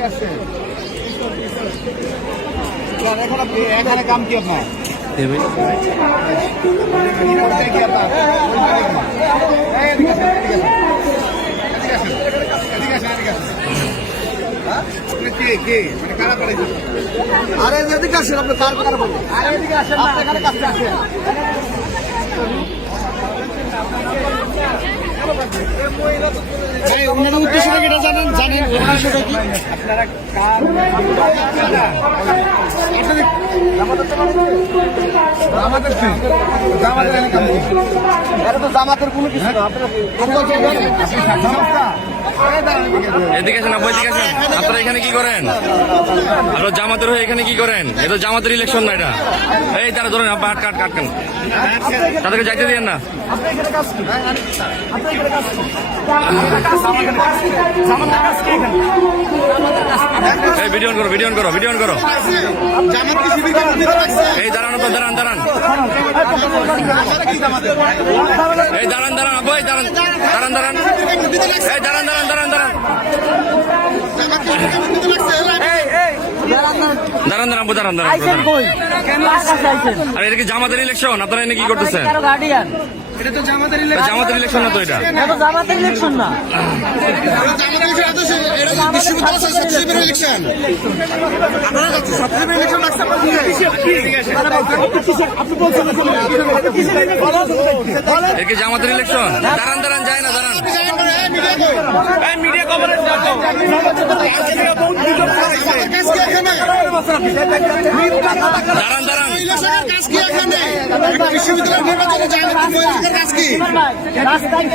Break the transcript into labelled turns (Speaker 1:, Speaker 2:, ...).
Speaker 1: আসছেন চল, এখন আপনি এখানে কাম কি আপনার আপনার। হ্যাঁ? মানে আরে এদিকে আসেন আপনি কার কার বলবেন আরে এদিকে আসেন আপনি এখানে কাছে আসেন এই, ওনাদের উদ্দেশ্যটা কি এটা জানেন? জানেন উদ্দেশ্যটা কি? আপনারা কার জামাতের কোনো কিছু না আপনারা আপনারা? আরে এদিকে আসেন।
Speaker 2: আপু, এদিকে আসেন আপনারা এখানে কি করেন আপনারা জামাতের হয়ে এখানে কি করেন এটা জামাতের ইলেকশন না এটা এই তারা ধরেন, আপা হাট কাট কাটকেন তাদেরকে যাইতে দিয়েন না? এই ভিডিও করো ভিডিও করো ভিডিও করো? এই দাঁড়ান তো দাঁড়ান দাঁড়ান
Speaker 1: আপনারা?
Speaker 2: এই দাঁড়ান দাঁড়ান আপু, এই দাঁড়ান দাঁড়ান দাঁড়ান দাঁড়ান দাঁড়ান দাঁড়ান দাঁড়ান। দাঁড়ান দাঁড়ান দাঁড়ান দাঁড়ান আপু, দাঁড়ান
Speaker 3: কই কেন কাছে আইছেন
Speaker 2: আর এটা কি জামাতের ইলেকশন আপনারা এনে কি করতেছেন?
Speaker 3: কারও গার্ডিয়ান
Speaker 1: এটা তো জামাতের
Speaker 2: ইলেকশন না তো এটা?
Speaker 3: এটা জামাতের ইলেকশন না
Speaker 1: জামাতের ইলেকশন এত সে- এটা তো বিশ্ববিদ্যালয় ছাত্র ইলেকশন। আপনারা ইলেকশন
Speaker 2: জামাতের দাঁড়ান দাঁড়ান যায় না দাঁড়ান।
Speaker 1: মিডিয়া?
Speaker 2: দাঁড়ান দাঁড়ান।
Speaker 1: ইলেকশনের কাজ কি এখানে? একটা বিশ্ববিদ্যালয়ের নির্বাচনে জামাতের ইলেকশনের কাজ কি?
Speaker 3: রাস্তায়